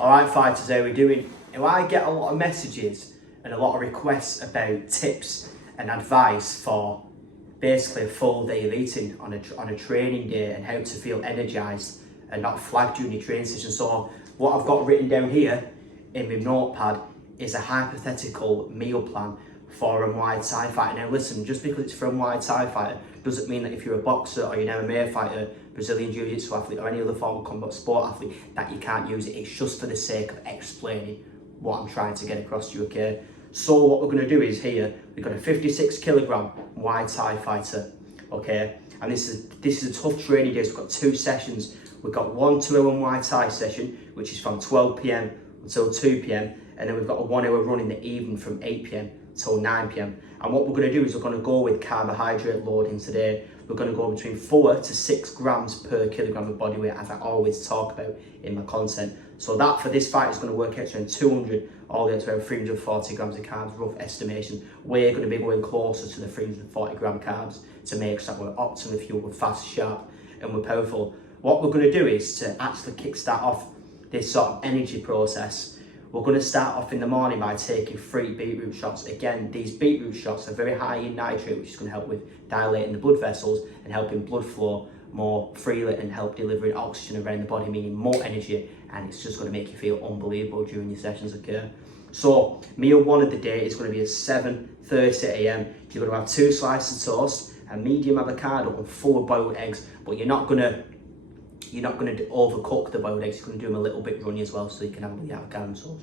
Alright fighters, how are we doing? Now I get a lot of messages and a lot of requests about tips and advice for basically a full day of eating on a training day and how to feel energised and not flag during your training session. So what I've got written down here in my notepad is a hypothetical meal plan for a Muay Thai fighter. Now listen, just because it's for a Muay Thai fighter doesn't mean that if you're a boxer or you're an MMA fighter, Brazilian Jiu-Jitsu athlete or any other form of combat sport athlete that you can't use it. It's just for the sake of explaining what I'm trying to get across to you, okay? So what we're going to do is here, we've got a 56 kilogram Muay Thai fighter, okay? And this is a tough training day. So we've got 2 sessions. We've got 1 2-hour Muay Thai session, which is from 12 p.m. until 2 p.m. And then we've got a 1-hour run in the evening from 8 p.m. till 9 p.m. And what we're going to do is we're going to go with carbohydrate loading today. We're going to go between 4 to 6 grams per kilogram of body weight, as I always talk about in my content. So that for this fight is going to work out to around 200 all the way to around 340 grams of carbs, rough estimation. We're going to be going closer to the 340 gram carbs to make sure that we're optimally fueled, we're fast, sharp and we're powerful. What we're going to do is to actually kickstart off this sort of energy process. We're going to start off in the morning by taking 3 beetroot shots. Again, these beetroot shots are very high in nitrate, which is going to help with dilating the blood vessels and helping blood flow more freely and help delivering oxygen around the body, meaning more energy, and it's just going to make you feel unbelievable during your sessions, okay? So, meal 1 of the day is going to be at 7:30 a.m. You're going to have 2 slices of toast, a medium avocado and 4 boiled eggs, but you're not going to overcook the boiled eggs. You're going to do them a little bit runny as well, so you can have them with the avocado and sauce.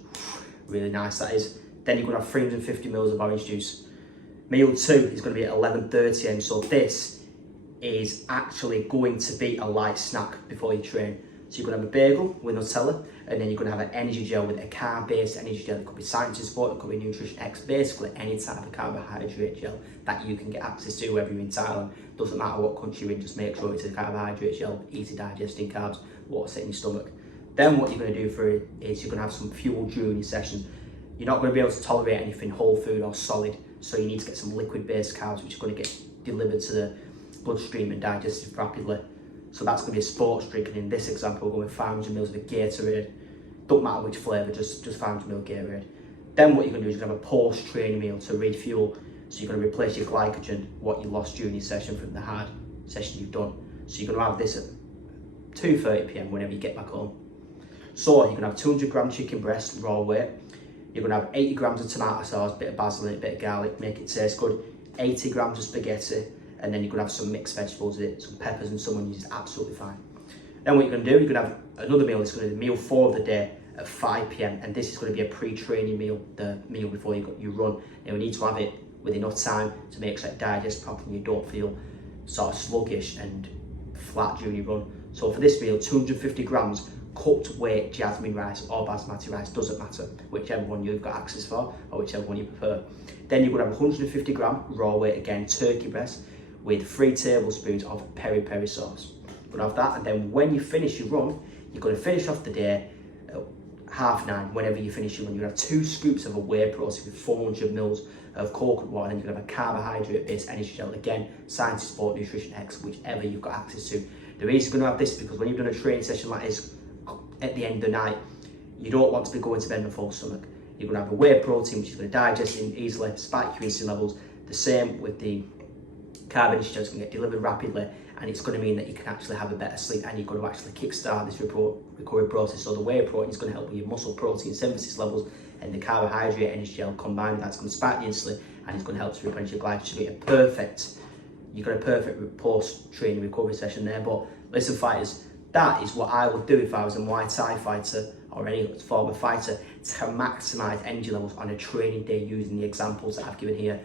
Really nice that is. Then you're going to have 350 ml of orange juice. Meal 2 is going to be at 11:30 am. So this is actually going to be a light snack before you train. So you're going to have a bagel with Nutella, and then you're going to have an energy gel with a carb-based energy gel. It could be Scientist Sport, it could be Nutrition X, basically any type of carbohydrate gel that you can get access to whether you're in Thailand. Doesn't matter what country you're in, just make sure it's a carbohydrate gel, easy digesting carbs, water set in your stomach. Then what you're going to do for it is you're going to have some fuel during your session. You're not going to be able to tolerate anything whole food or solid, so you need to get some liquid-based carbs which are going to get delivered to the bloodstream and digested rapidly. So that's going to be a sports drink, and in this example we're going with 500 ml of a Gatorade. Don't matter which flavour, just 500 ml Gatorade. Then what you're going to do is you're going to have a post-training meal to refuel. So you're going to replace your glycogen, what you lost during your session from the hard session you've done. So you're going to have this at 2:30 p.m. whenever you get back home. So you're going to have 200 gram chicken breast, raw weight. You're going to have 80 grams of tomato sauce, bit of basil in it, bit of garlic, make it taste good. 80 grams of spaghetti, and then you're going to have some mixed vegetables with it, some peppers and some onions, absolutely fine. Then what you're going to do, you're going to have another meal. It's going to be meal 4 of the day at 5 p.m. and this is going to be a pre-training meal, the meal before you run. Now we need to have it with enough time to make sure it digests properly and you don't feel sort of sluggish and flat during your run. So for this meal, 250 grams cooked weight jasmine rice or basmati rice, doesn't matter, whichever one you've got access for or whichever one you prefer. Then you're going to have 150 gram raw weight, again turkey breast, with 3 tablespoons of peri peri sauce. You're going to have that, and then when you finish your run, you're going to finish off the day at 9:30, whenever you finish your run. You're going to have 2 scoops of a whey protein with 400 ml of coconut water, and you're going to have a carbohydrate-based energy gel, again, Scientist Sport, Nutrition X, whichever you've got access to. The reason you're going to have this because when you've done a training session like this, at the end of the night, you don't want to be going to bed on a full stomach. You're going to have a whey protein, which is going to digest in easily, spike your insulin levels. The same with the carb energy gel, is going to get delivered rapidly, and it's going to mean that you can actually have a better sleep, and you're going to actually kickstart this recovery process. So the whey protein is going to help with your muscle protein synthesis levels, and the carbohydrate energy gel combined, that's going to spike the insulin, and it's going to help to replenish your glycogen. So you've got a perfect post-training recovery session there. But listen fighters, that is what I would do if I was a Muay Thai fighter or any form of fighter to maximise energy levels on a training day using the examples that I've given here.